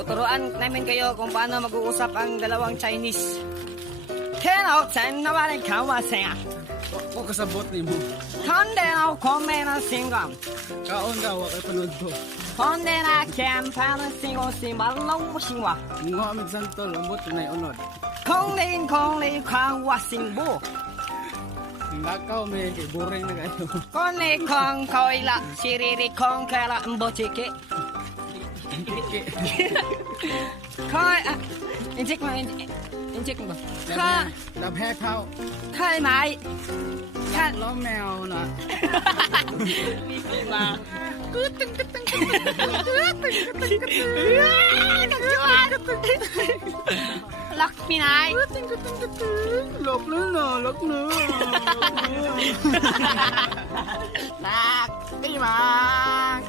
tuturuan namin kayo kung paano mag-uusap ang dalawang Chinese. Hello, Chen, nawarin ka masaya. Ako kasabot ni mo. Konde na kome na singam. Kaon ka, wak panood ko. Konde na kempa na singo si malong mo singwa. Mga amig santol, ambot na unod. Kong li kang wasingbo. Nakaw may boring na kayo. Kone kong koila, siriri kong kala mbochike. Koi, injek mo, injek mo. Ka, Labhe pao. kai mai. Ka, Lo mèo na. lắc pinai. Lột nữa nè, lột nữa. Lắc, đi mà.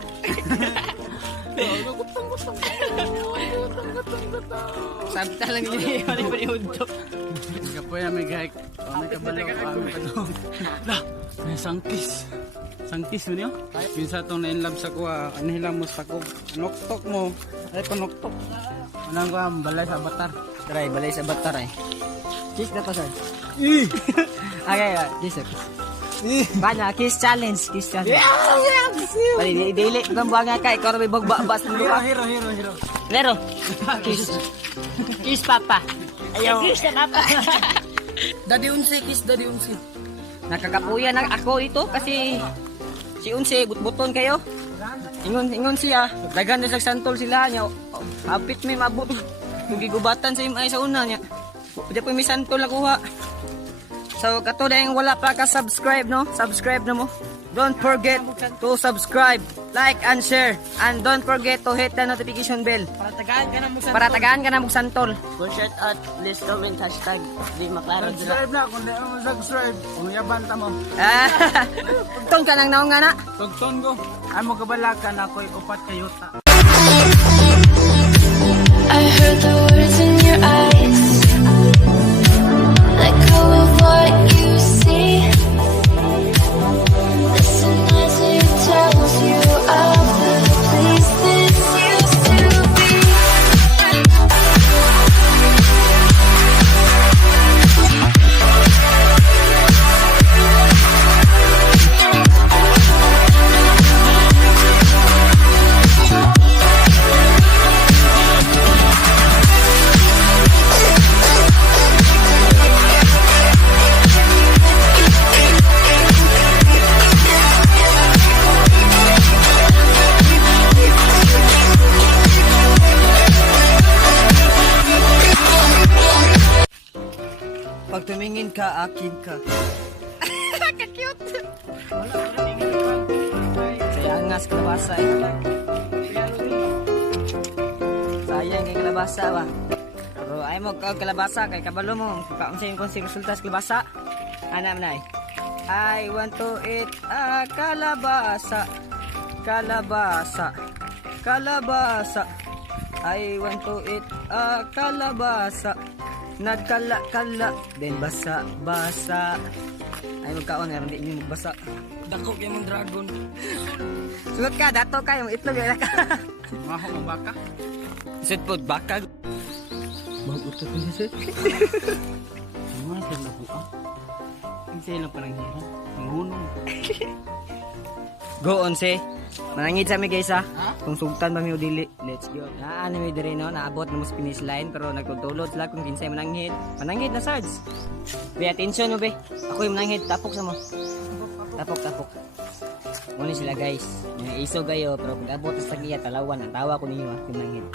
Sampai lang ini, wala pa ni Udto. Kapoy may gahik. May kabalo ka. Lah, may sangkis. Sangkis mo niyo? Pinsa tong na-inlove sa kuha. Anihilang mo sa ko. Noktok mo. Ay, panoktok. Anong ko ang balay sa batar. Try, balay sa batar eh. Kiss na to, sir. Eh! Okay, kiss sir. Bana, kiss challenge, kiss challenge. Pali, dili, kung buwag nga ka, ikaw may bagbabas ng buwag. Hero. Lero, kiss. Kiss, papa. Ayaw. Kiss na, papa. Daddy Unsi, kiss Daddy Unsi. Nakakapuya na ako ito kasi si Unsi, buton kayo. Ingon siya, dagan na sa santol sila niya. Hapit may mabot. Nagigubatan sa imay sa una niya. Pwede po may santol na kuha. So, kato dahil wala pa ka subscribe, no? Subscribe na mo. Don't forget to subscribe, like, and share. And don't forget to hit the notification bell. Para tagaan ka na mo santol. Kung shout out, please comment hashtag di maklaro dila. Subscribe na, kung di mo subscribe, kung yabanta mo. Tungtong ka nang naong nga na. Tugton ko. Ay mo kabalakan ako'y upat kayuta. I heard the words in your eyes. Let go of what you see. Listen as it tells you of the place this used to be. Pag tumingin ka, akin ka. Ka-cute. Kaya angas kalabasa eh. Sayang kay kalabasa ba? Pero ay mo kalabasa kay kabalo mo. Kaunsa yung resulta sa kalabasa? Ana man ay. I want to eat a kalabasa. Kalabasa. Kalabasa. I want to eat a kalabasa. Nagkala-kala, then basa-basa. Ay magkaon, meron din yung magbasa. Dako kayo mong dragon. Sugot ka, dato ka, yung itlog yun ka. Maho mo baka. Sud po, baka. Bagot ka pala sir. Mga sir na po ah. Ang sa'yo lang parang hirap. Ang hunong. Go on, say. Manangid sa mi guys ha. Kung sugtan ba mi o dili. Let's go. Naano mi dire no, naabot na mo sa finish line pero nagtutulod sila kung kinsay mananghid. Mananghid na sards. Be attention mo be. Ako yung mananghid, tapok sa mo. Tapok. Muna sila guys. Mga iso gayo pero pag abot sa tagiya talawan ang tawa ko ninyo ha, yung mananghid.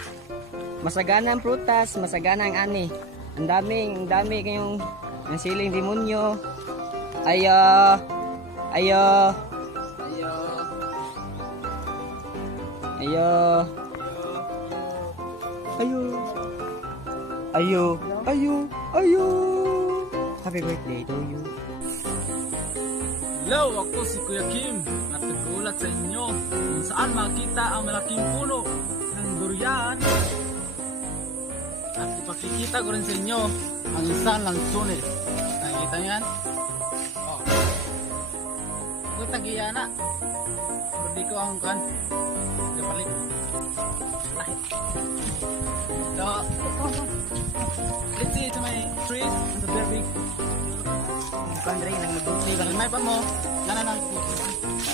Masagana ang prutas, masagana ang ani. Ang dami kayong ang siling demonyo. Ayo. Ayo. Happy birthday to you. Hello, ako si Kuya Kim at nagulat sa inyo kung saan makita ang malaking puno ng durian. At ipakikita ko rin sa inyo ang isang lansunes. Nakikita niyan? Oh. Ito tagiya na. Pero di ko ang kan. Kapalit. Lahit. Let's see to my trees. It's a very big. Mukhang rin ang mag-uusay. Gamay pa mo. Na.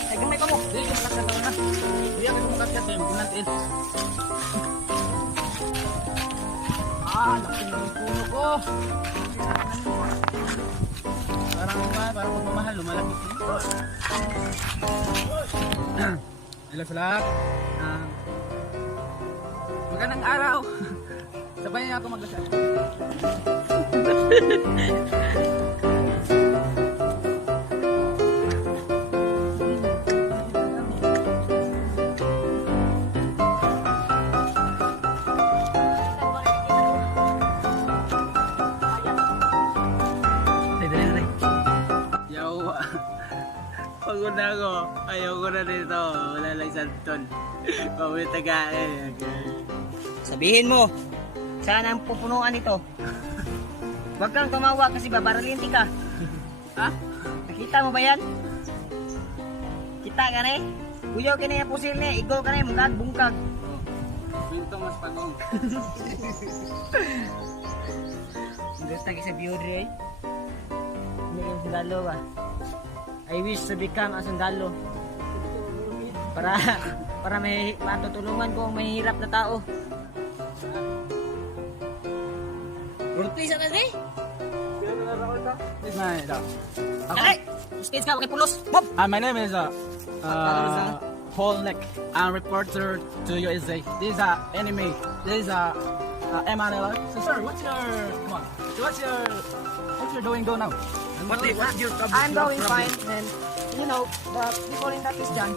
Ay, gamay pa mo. Dili ka makatkat na. Dili ako makatkat eh. Bulantin. Laki ng puno ko. Parang magmamahal. Lumalaki. Hello sa lahat. Magandang araw. Sabay niya ako maglasal. Yawa. Pagod na ako. Ayaw ko na dito. Wala lang santon. Pawit tagain. Sabihin mo, saan ang pupunuan ito? Huwag kang tumawa kasi babaralinti ka. Ha? Nakita mo ba yan? Kita ka na eh? Kuyaw ka na yung pusil niya, ikaw ka na yung mungkag, bungkag. Pinto mas pagong. Ang gusto ka sa view dre. Hindi yung sundalo ka. I wish to become a sundalo. Para may matutulungan ko ang mahihirap na tao. Rulplay sa natin eh. This is my Alay! Stage ka, pulos. Bob! my name is Holnick. I'm reporter to USA. This is enemy. This is Emmanuel. So sir, what's your doing go now? What's your I'm going fine, and you know, the people in that Christian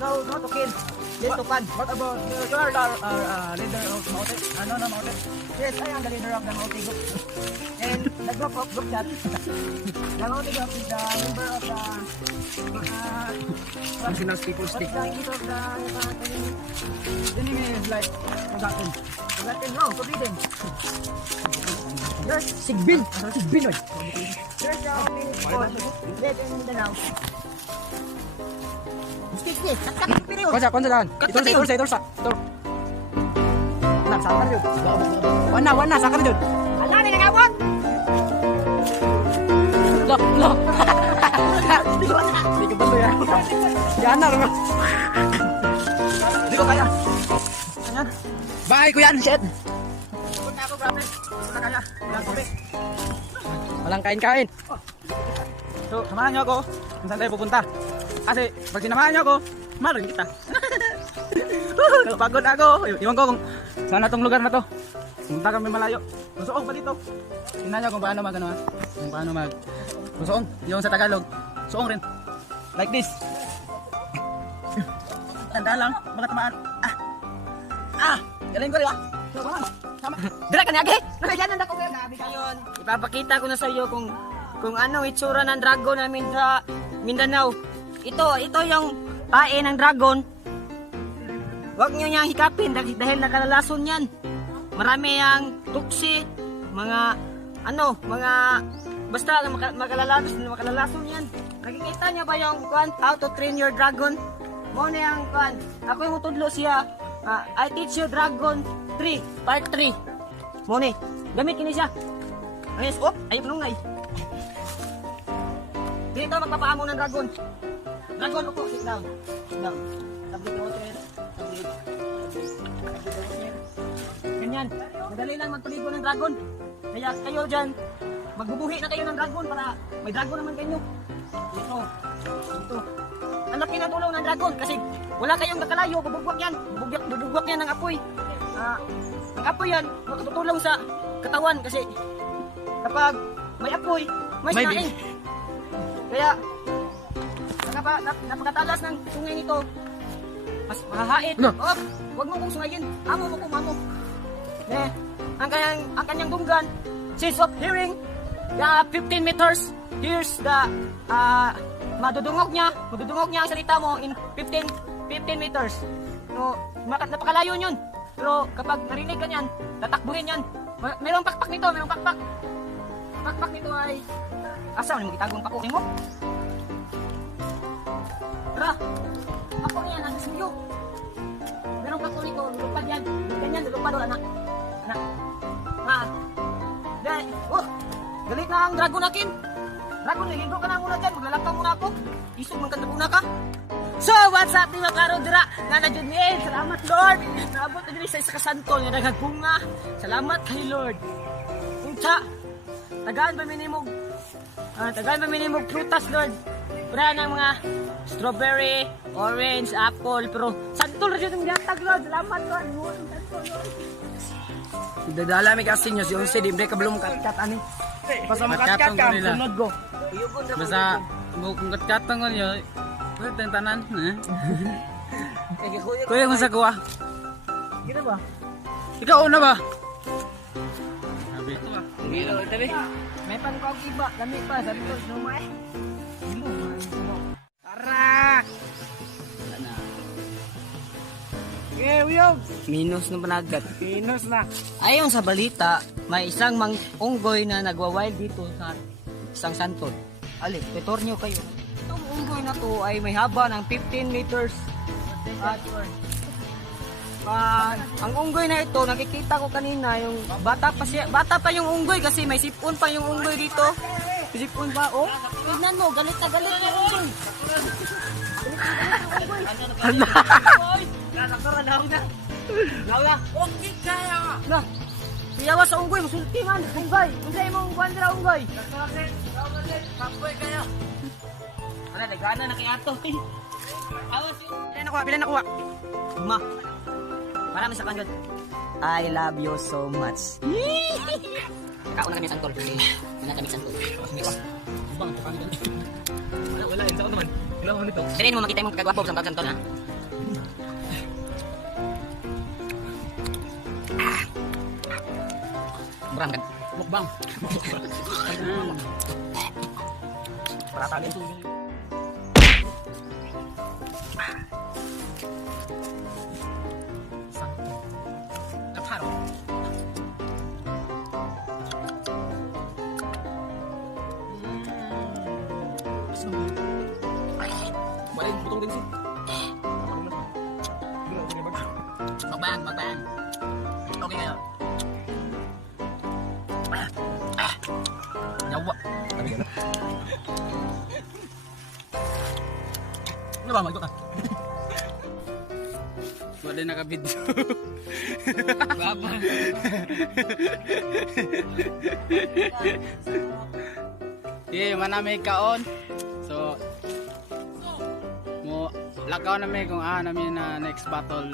know not to kill, just to fun. What about you are the leader of Maute? No, Maute. Yes, I am the leader of the Maute group. And the group chat, the Maute group is the member of the National People's what's the English of The name is like forgotten. no, forbidden. There's Sigbin! Sigbin oy! there's the only for dead in the now. Steve, saksak period. Konsa lang. Itursa. Sakar yun. Wana, sakar yun. Ala, may nangawon. Lo. Hindi ko balo yan. Yan na naman. Hindi ko kaya. Ayan. Bye, kuyan. Shit. Pagod na ako, grabe. Hindi ko na kaya. Walang tubig. Walang kain-kain. So, samahan niyo ako kung saan tayo pupunta. Kasi pag sinamahan niyo ako, maroon kita. Pagod ako. Iwan ko kung saan na tong lugar na to. Punta kami malayo. Susuong pa dito. Tingnan niyo kung paano susuong. Yung sa Tagalog. Suong rin. Like this. Tanda lang. Baka tamaan. Galing ko rin Tama. Dira ka niya, nakaganan ako kaya gabi ka. Ngayon, ipapakita ko na sa iyo kung ano itsura ng dragon namin sa Mindanao. Ito yung pae ng dragon. Huwag niyo niyang hikapin dahil nakalalason yan. Marami yang tuksi, basta makalalason yan. Nakikita niyo ba yung how to train your dragon? Mo na yung ako yung utudlo siya. I teach you Dragon 3, part 3. Mo ni, gamit kini siya. Ayos, ayaw nungay. Dito magpapaamo ng dragon. Dragon, upo, sit down. Tablet water. Ganyan. Madali lang magpaligo ng dragon. Kaya kayo dyan, magbubuhi na kayo ng dragon para may dragon naman kayo. Ito. Ang laki ng tulong ng dragon kasi wala kayong kakalayo, bubugwak yan ng apoy. Ang apoy yan, makatutulong sa katawan kasi kapag may apoy, may sinain. Kaya, napakatalas ng sungay nito. Mas mahahait. No. Huwag mo kong sungayin. Amo mo kung amo. Ang kanyang dunggan, sense of hearing, 15 meters. Here's the, madudungog niya ang salita mo in 15 meters. So, napakalayo yun. Pero kapag narinig ka niyan, tatakbuhin yan. Mayroong pakpak nito, Pakpak nito ay, asa mo itagong pakukin mo? Tara, ako niya, nandis mo yun. Mayroong pakpak nito, lulupad yan. Ganyan, lulupad o anak. na ang dragon akin. Dragon, ligo ka na muna dyan. Maglalakaw muna ako. Isog, magkandaguna ka. So, what's up, mga klaro dira? Nga na dyan niya. Salamat, Lord. Naabot na dyan sa isa kasantol. Nga naghagbunga. Salamat kay Lord. Unsa, tagaan ba minimog? Tagaan ba minimog prutas, Lord? Wala ng mga strawberry, orange, apple. Pero, santol na dyan ang gatag, Lord. Salamat, Lord. Santol, Lord. Dadala mi kasi nyo si Unse, di ba ka belum kat-kat ani. Pasal kat-kat ka, sunod ko. Basta kung katong ko niyo, pwede tayong tanan. Kuya kung sa kuha. Gina ba? Ikaw una ba? Sabi ito ah. Biro, tabi. May pangkaw iba, kami pa, sabi ko, sumay. Tara! Okay, uyog! Minus ng panagat. Pinos na. Ayon sa balita, may isang unggoy na nagwa-wild dito sa isang santol. Ali, petornyo kayo. Itong unggoy na to ay may haba ng 15 meters. At ang unggoy na ito, nakikita ko kanina yung bata pa yung unggoy kasi may sipon pa yung unggoy dito. May sipon pa, oh. Tignan mo, galit na galit yung unggoy. Okay kaya! Na, siyawa sa unggoy, masulti man, unggoy. Unsay imong kuandra unggoy? Kapoy kayo! Wala, nagana na kay ato. Awas yun. Pila nakuha? Ma, marami sa kanod. I love you so much. Kauna kami santol. Una kami santol. Wala, yun saan naman. Ilang ako nito? Pero mo makita yung kagwapo sa santol ha. Murang kan. Mukbang. Para tali ito. Naparo. Balik, butong din siya. Magbang. Okay kayo. Nyawa. Ano ba, mag-ito ka? Wala naka-video. Okay, manami kaon. So, mo lakaw namin kung namin na next battle.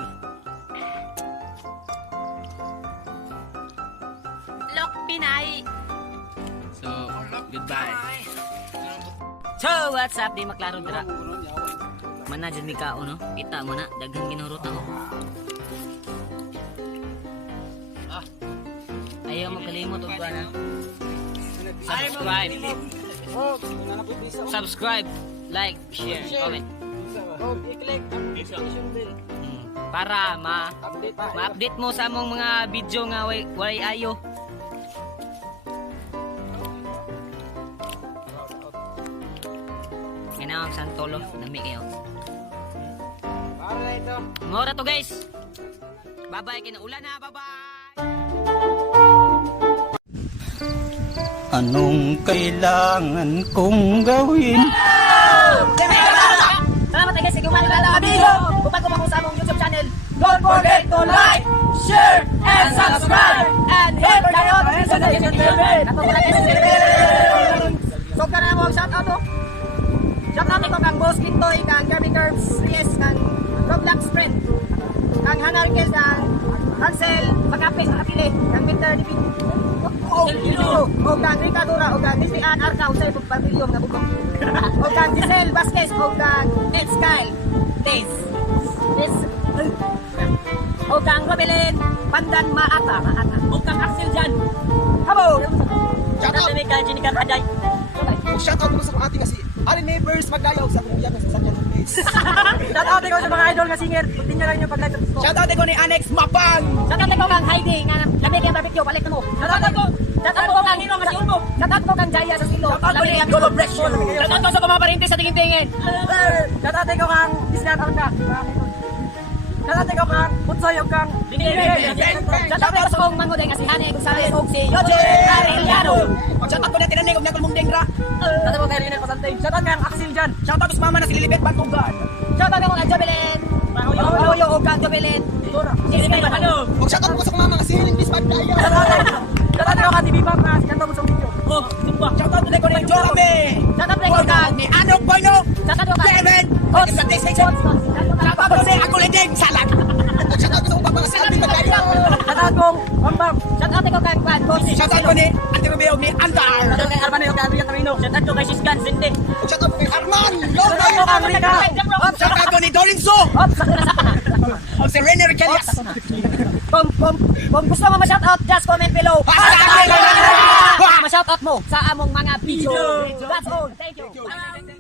Lock Pinay. So, goodbye. So, what's up? Di maklaro dira. Mana dyan mi kao, no? Kita mo na, daghang ginurot ako. Ayaw mo kalimot og na. Subscribe, like, share, comment. I-click ang notification bell. Para ma-update mo sa among mga video nga way ayo. Ganawang santolo, nami kayo. Para ito. Mora to guys. Bye-bye, kinaulan na, bye-bye. Anong kailangan kong gawin? Salamat guys, sige umali na lang video. Upag ko sa among YouTube channel. Don't forget to like, share, and subscribe. And hit the notification bell. So kana mo shout out to. Shout out ko kang Boss Kintoy, kang Kirby Curbs, Reyes, kang Roblox Friend, kang Hannah Riquez, kang Hansel, Magapis, Akile, kang Winter Dipin. O kang Rita Dura, o kang Disney Ann Arca, usay pag pavilion na bukong. O kang Giselle Vasquez, o kang Ned Skyle, Days. O kang Robelin, Pandan Maata. O kang Axel Jan. Habo! Shout out to kang Jenica Kaday. Shout out ko sa mga ating kasi Ari neighbors magdayaw sa kumbiyan sa sakyan ng place. Shout out ko sa mga idol nga singer. Putin nyo lang yung pag-live sa Facebook. Shout out ko ni Annex Mapang. Shout out ko kang Heidi nga lamig yung barbecue, balik ka mo. Shout out ko kang Hino nga sa Ulmo. Shout out ko kang Jaya sa Silo. Shout out ko ni Angolo Brection. Shout out ko sa mga parintis sa tingin-tingin. Shout out ko kang Disney Arca. Shout out ko kang Putsoy o kang Shout out ko sa kong manguday nga si Hane Gonzales o si Yoje Arellano. Shoutout ko na tinanig, huwag na kulmong dengra. Shoutout mo kay Riner Pasantay. Shoutout kay ang Axel dyan. Shoutout sa mama na si Lilibet Bantugan. Shoutout ako kay Jobelin. Pahuyo o ka Jobelin. Huwag shoutout ko sa mama kasi hiling bis bag tayo. Shoutout ako ka TV Pop na si Kanto mo sa video. Shoutout ko na Joe kami. Shoutout ko ka ni Anok Boyno. Shoutout ko ka Kevin. Shoutout ko ni Ako Lending Salag. Shoutout ko sa upang mga salag din magkayo. Shoutout ko Bambam. Shoutout ko kay Kwan. Shoutout ko ni Ante Rubio ni Andar. Shoutout kay Arman yung Adrian Carino. Shoutout ko kay Sisgan Sinde. Shoutout ko kay Arman. Shoutout ko ni Dorinzo. Of si Renner Kelias. Kung gusto mo ma-shoutout, just comment below. Ma-shoutout mo sa among mga video. That's all. Thank you.